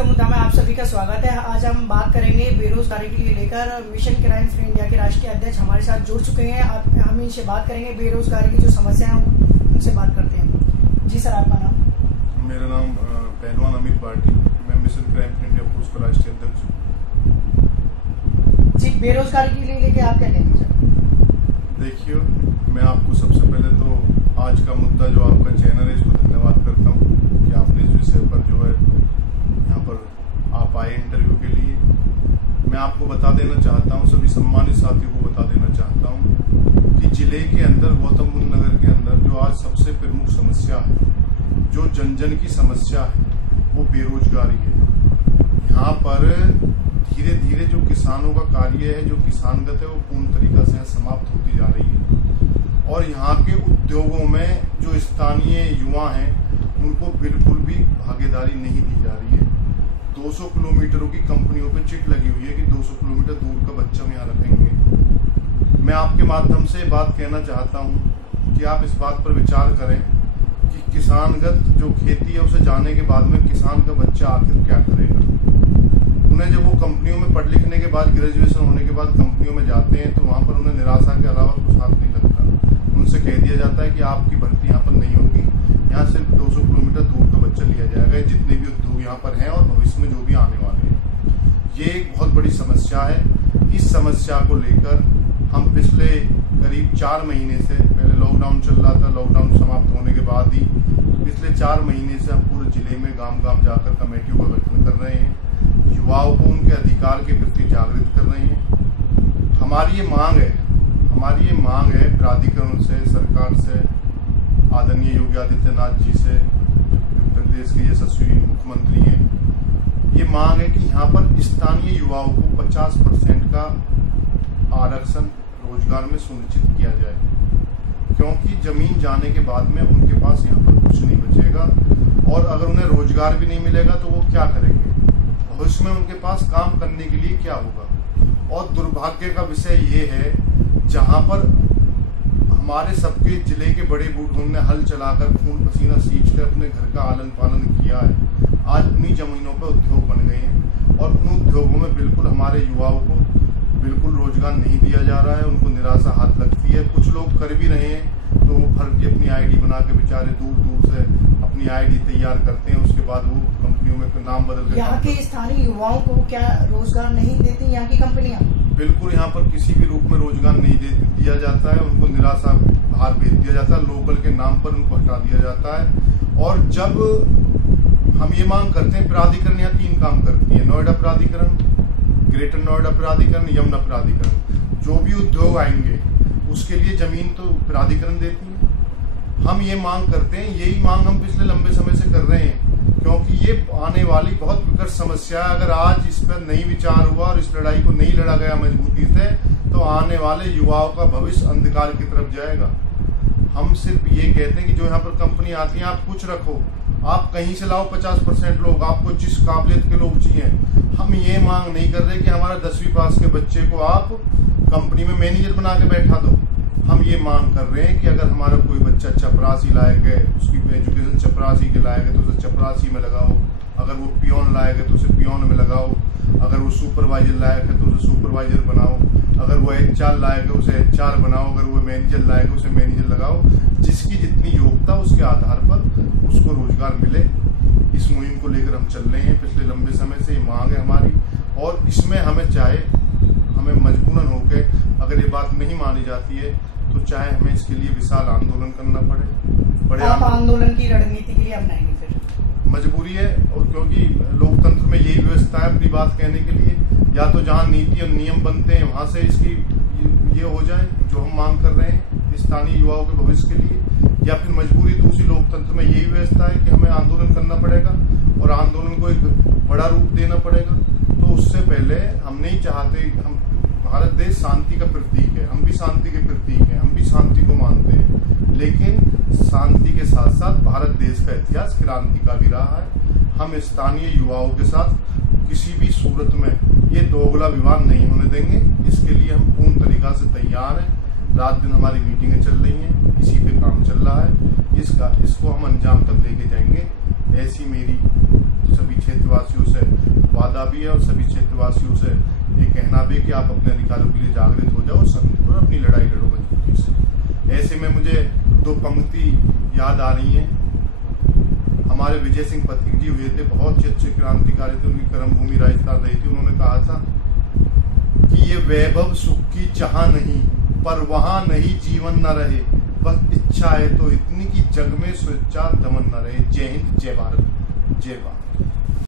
के मुद्दा में आप सभी का स्वागत है। आज हम बात करेंगे बेरोजगारी के लिए लेकर मिशन क्राइम फ्री इंडिया के राष्ट्रीय अध्यक्ष हमारे साथ जुड़ चुके हैं। हम इनसे बात करेंगे बेरोजगारी की जो समस्या है उनसे बात करते हैं। जी सर, आपका नाम? मेरा नाम पहलवान अमित भाटी, मैं mission crime free India force का राष्ट्रीय अध्यक्ष हूँ। जी, बेरोजगारी के लिए लेके आप क्या कहेंगे सर? देखिए, मैं आपको सबसे पहले तो आज का मुद्दा जो आपका चैनल है इसको धन्यवाद करता हूँ कि आपने इस विषय पर जो है यहाँ पर आप आए इंटरव्यू के लिए। मैं आपको बता देना चाहता हूँ, सभी सम्मानित साथियों को बता देना चाहता हूँ कि जिले के अंदर गौतम बुद्ध नगर के अंदर जो आज सबसे प्रमुख समस्या है, जो जन जन की समस्या है, वो बेरोजगारी है। यहाँ पर धीरे धीरे जो किसानों का कार्य है, जो किसानगत है, वो पूर्ण तरीका से समाप्त होती जा रही है और यहाँ के उद्योगों में जो स्थानीय युवा हैं उनको बिल्कुल भी भागीदारी नहीं दी जा रही है। 200 किलोमीटरों की कंपनियों पे चिट लगी हुई है कि 200 किलोमीटर दूर का बच्चा हम यहाँ रखेंगे। मैं आपके माध्यम से बात कहना चाहता हूँ कि आप इस बात पर विचार करें कि किसानगत जो खेती है उसे जाने के बाद में किसान का बच्चा आखिर क्या करेगा। उन्हें जब वो कंपनियों में पढ़ लिखने के बाद, ग्रेजुएशन होने के बाद कंपनियों में जाते हैं तो वहाँ पर उन्हें निराशा के अलावा कुछ हाथ नहीं लगता। उनसे कह दिया जाता है कि आपकी भर्ती यहाँ पर नहीं होगी, यहाँ सिर्फ 200 किलोमीटर दूर का बच्चा लिया जाएगा। जितने भी उद्योग यहाँ पर हैं और भविष्य में जो भी आने वाले हैं, ये एक बहुत बड़ी समस्या है। इस समस्या को लेकर हम पिछले करीब 4 महीने से, पहले लॉकडाउन चल रहा था, लॉकडाउन समाप्त होने के बाद ही पिछले 4 महीने से हम पूरे जिले में गांव गांव जाकर कमेटियों का गठन कर रहे हैं, युवाओं को उनके अधिकार के प्रति जागृत कर रहे हैं। हमारी ये मांग है प्राधिकरण से, सरकार से, आदरणीय योगी आदित्यनाथ जी से, प्रदेश के यशस्वी मुख्यमंत्री हैं। ये मांग है कि यहाँ पर स्थानीय युवाओं को 50% का आरक्षण रोजगार में सुनिश्चित किया जाए, क्योंकि जमीन जाने के बाद में उनके पास यहाँ पर कुछ नहीं बचेगा और अगर उन्हें रोजगार भी नहीं मिलेगा तो वो क्या करेंगे, भविष्य में उनके पास काम करने के लिए क्या होगा। और दुर्भाग्य का विषय ये है, जहां पर हमारे सबके जिले के बड़े बूढ़ों ने हल चलाकर खून पसीना सींचकर अपने घर का आलन पालन किया है, आज उन्हीं जमीनों पर उद्योग बन गए हैं और उन उद्योगों में बिल्कुल हमारे युवाओं को बिल्कुल रोजगार नहीं दिया जा रहा है। उनको निराशा हाथ लगती है। कुछ लोग कर भी रहे हैं तो वो फर्जी अपनी आईडी बना के बेचारे दूर दूर से अपनी आईडी तैयार करते हैं, उसके बाद वो कंपनियों में नाम बदल के। यहाँ के स्थानीय युवाओं को क्या रोजगार नहीं देती यहाँ की कंपनियां? बिल्कुल, यहाँ पर किसी भी रूप में रोजगार नहीं दिया जाता है। उनको निराशा बाहर भेज दिया जाता है, लोकल के नाम पर उनको हटा दिया जाता है। और जब हम ये मांग करते हैं, प्राधिकरण यहाँ 3 काम करती है, नोएडा प्राधिकरण, ग्रेटर नोएडा प्राधिकरण, यमुना प्राधिकरण। जो भी उद्योग आएंगे उसके लिए जमीन तो प्राधिकरण देती है। हम ये मांग करते हैं, यही मांग हम पिछले लंबे समय से कर रहे हैं, क्योंकि ये आने वाली बहुत विकट समस्या है। अगर आज इस पर नहीं विचार हुआ और इस लड़ाई को नहीं लड़ा गया मजबूती से, तो आने वाले युवाओं का भविष्य अंधकार की तरफ जाएगा। हम सिर्फ ये कहते हैं कि जो यहाँ पर कंपनी आती है, आप कुछ रखो, आप कहीं से लाओ 50% लोग, आपको जिस काबिलियत के लोग चाहिए। हम ये मांग नहीं कर रहे कि हमारा 10वीं पास के बच्चे को आप कंपनी में मैनेजर बना के बैठा दो। हम ये मांग कर रहे हैं कि अगर हमारा कोई बच्चा चपरासी लायक है, उसकी एजुकेशन चपरासी के लायक है तो उसे चपरासी में लगाओ, अगर वो पियोन लायक है तो उसे पियोन में लगाओ, अगर वो सुपरवाइजर लायक है तो उसे सुपरवाइजर बनाओ, अगर वो HR लायक है उसे HR बनाओ, अगर वो मैनेजर लायक है उसे मैनेजर लगाओ। जिसकी जितनी योग्यता उसके आधार पर उसको रोजगार मिले। इस मुहिम को लेकर हम चल रहे हैं, पिछले लंबे समय से ये मांग है हमारी और इसमें हमें मजबूरन होकर अगर ये बात नहीं मानी जाती है तो चाहे हमें इसके लिए विशाल आंदोलन करना पड़े। बड़े आप आंदोलन की रणनीति के लिए अपनाएंगे? फिर मजबूरी है, और क्योंकि लोकतंत्र में यही व्यवस्था है अपनी बात कहने के लिए, या तो जहां नीति और नियम बनते हैं वहां से इसकी ये हो जाए जो हम मांग कर रहे हैं स्थानीय युवाओं के भविष्य के लिए, या फिर मजबूरी दूसरी लोकतंत्र में यही व्यवस्था है कि हमें आंदोलन करना पड़ेगा और आंदोलन को एक बड़ा रूप देना पड़ेगा। तो उससे पहले हम नहीं चाहते, हम भारत देश शांति का प्रतीक है, हम भी शांति के प्रतीक हैं, हम भी शांति को मानते हैं, लेकिन शांति के साथ साथ भारत देश का इतिहास क्रांति का भी रहा है। हम स्थानीय युवाओं के साथ किसी भी सूरत में ये दोगला विवाद नहीं होने देंगे। इसके लिए हम पूर्ण तरीका से तैयार हैं। रात दिन हमारी मीटिंगें चल रही हैं, इसी पे काम चल रहा है। इसको हम अंजाम तक लेके जाएंगे, ऐसी मेरी सभी क्षेत्रवासियों से वादा भी है और सभी क्षेत्रवासियों से ये कहना भी है कि आप अपने अधिकारों के लिए जागृत हो जाओ और अपनी लड़ाई लड़ो मजबूती से। ऐसे में मुझे दो पंक्ति याद आ रही हैं। हमारे विजय सिंह पथिक जी हुए थे, बहुत ही अच्छे क्रांतिकारी थे, उनकी कर्मभूमि राजस्थान रही थी। उन्होंने कहा था कि ये वैभव सुख की चाह नहीं, पर वहां नहीं जीवन न रहे, बस इच्छा है तो इतनी कि जग में स्वेच्छा दमन न रहे। जय हिंद, जय भारत, जय भारत।